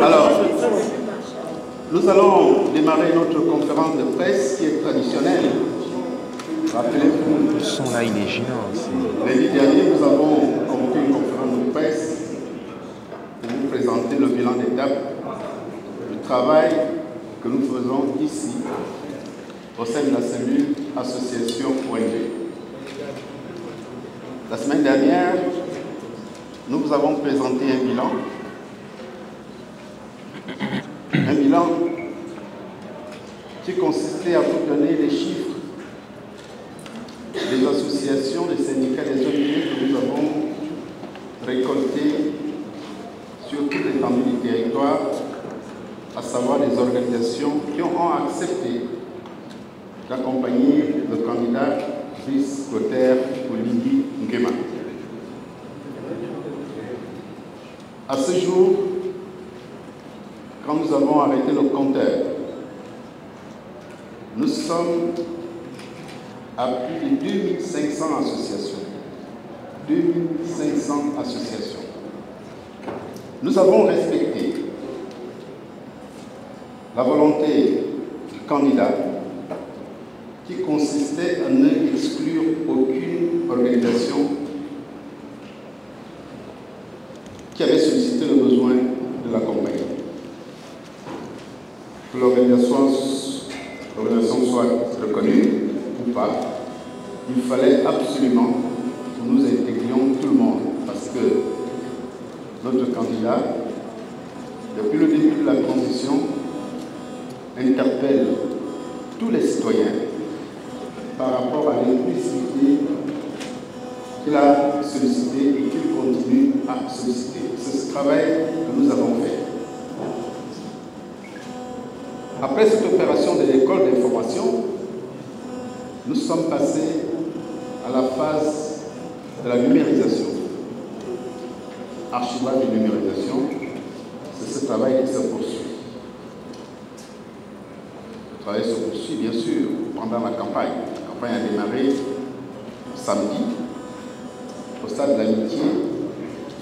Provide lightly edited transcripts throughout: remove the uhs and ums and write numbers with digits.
Alors, nous allons démarrer notre conférence de presse qui est traditionnelle. Rappelez-vous, le son là il est gênant. lundi dernier, nous avons convoqué une conférence de presse pour vous présenter le bilan d'étape du travail que nous faisons ici, au sein de la cellule Association ONG. La semaine dernière, nous vous avons présenté un bilan. Un bilan qui consistait à vous donner les chiffres des associations, des syndicats, des ONG que nous avons récoltés sur toute l'étendue du territoire, à savoir les organisations qui ont accepté d'accompagner le candidat Brice Clotaire Oligui Nguema. À ce jour, quand nous avons arrêté le compteur, nous sommes à plus de 2500 associations. 2500 associations. Nous avons respecté la volonté du candidat qui consistait à ne exclure aucune organisation qui avait sollicité le besoin de l'accompagner. Que l'organisation soit reconnue ou pas, il fallait absolument que nous intégrions tout le monde parce que notre candidat, depuis le début de la transition, interpelle tous les citoyens par rapport à l'inclusivité qu'il a sollicité et qu'il continue à solliciter. C'est ce travail que nous avons fait. Après cette opération de l'école d'information, nous sommes passés à la phase de la numérisation. Archivage et numérisation, c'est ce travail qui se poursuit. Le travail se poursuit, bien sûr, pendant la campagne. La campagne a démarré samedi, au stade de l'Amitié,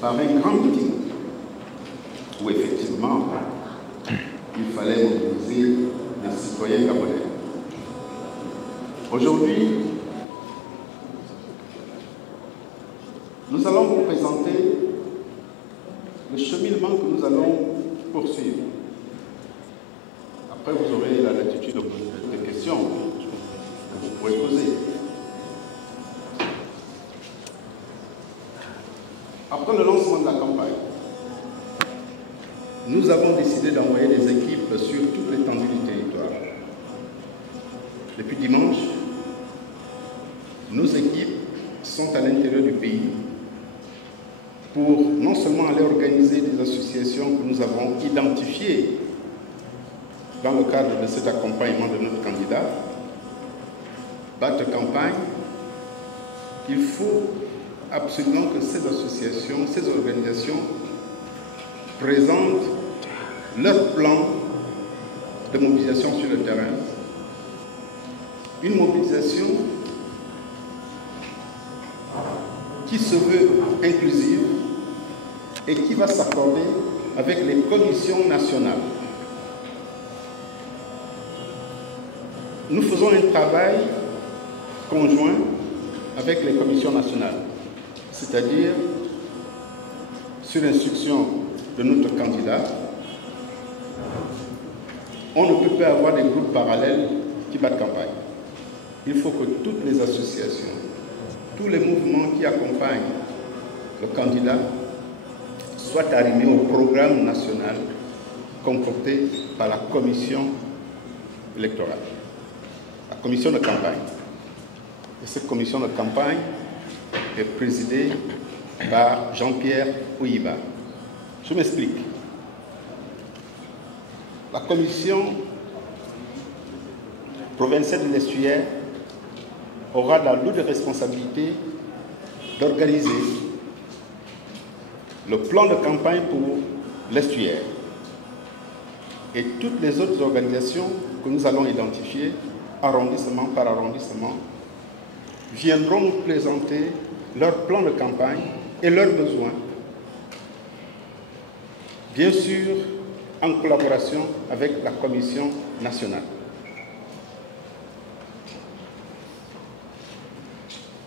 par un grand meeting, où effectivement, il fallait mobiliser les citoyens gabonais. Aujourd'hui, nous allons vous présenter le cheminement que nous allons poursuivre. Après, vous aurez la latitude de questions que vous pourrez poser. Après le lancement de la campagne, nous avons décidé d'envoyer des équipes sur toute l'étendue du territoire. Depuis dimanche, nos équipes sont à l'intérieur du pays pour non seulement aller organiser des associations que nous avons identifiées dans le cadre de cet accompagnement de notre candidat, battre campagne, il faut absolument que ces associations, ces organisations présentent leur plan de mobilisation sur le terrain, une mobilisation qui se veut inclusive et qui va s'accorder avec les commissions nationales. Nous faisons un travail conjoint avec les commissions nationales, c'est-à-dire sur instruction de notre candidat, on ne peut pas avoir des groupes parallèles qui battent campagne. Il faut que toutes les associations, tous les mouvements qui accompagnent le candidat soient arrimés au programme national concocté par la commission électorale, la commission de campagne. Et cette commission de campagne est présidée par Jean-Pierre Ouiba. Je m'explique. La commission provinciale de l'estuaire aura la lourde responsabilité d'organiser le plan de campagne pour l'estuaire. Et toutes les autres organisations que nous allons identifier, arrondissement par arrondissement, viendront nous présenter leur plan de campagne et leurs besoins. Bien sûr, en collaboration avec la Commission nationale.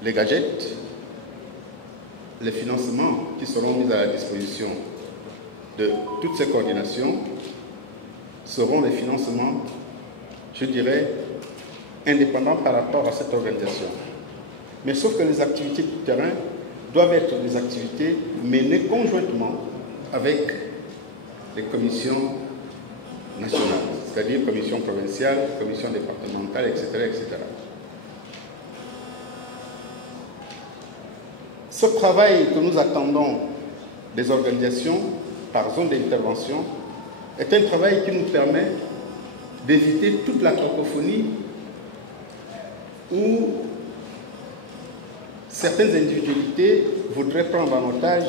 Les gadgets, les financements qui seront mis à la disposition de toutes ces coordinations seront des financements, je dirais, indépendants par rapport à cette organisation. Mais sauf que les activités du terrain doivent être des activités menées conjointement avec les commissions nationales, c'est-à-dire commission provinciale, commission départementale, etc., etc. Ce travail que nous attendons des organisations par zone d'intervention est un travail qui nous permet d'éviter toute la cacophonie où certaines individualités voudraient prendre en otage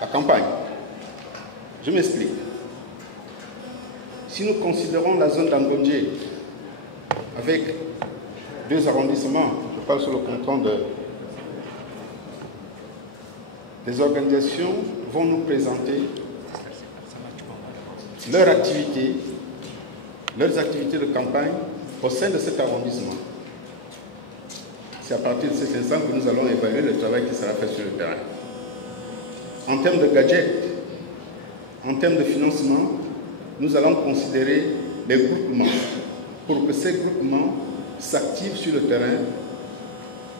la campagne. Je m'explique. Si nous considérons la zone d'Angondje avec 2 arrondissements, je parle sur le canton des organisations vont nous présenter leurs activités de campagne au sein de cet arrondissement. C'est à partir de cet instant que nous allons évaluer le travail qui sera fait sur le terrain. En termes de gadgets, en termes de financement, nous allons considérer les groupements pour que ces groupements s'activent sur le terrain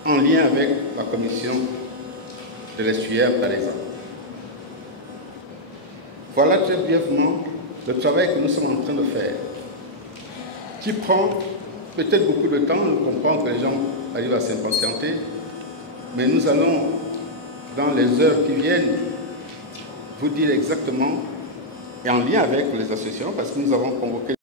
en lien avec la commission de l'estuaire, par exemple. Voilà très brièvement le travail que nous sommes en train de faire, qui prend peut-être beaucoup de temps. Je comprends que les gens arrivent à s'impatienter, mais nous allons, dans les heures qui viennent, vous dire exactement, et en lien avec les associations, parce que nous avons convoqué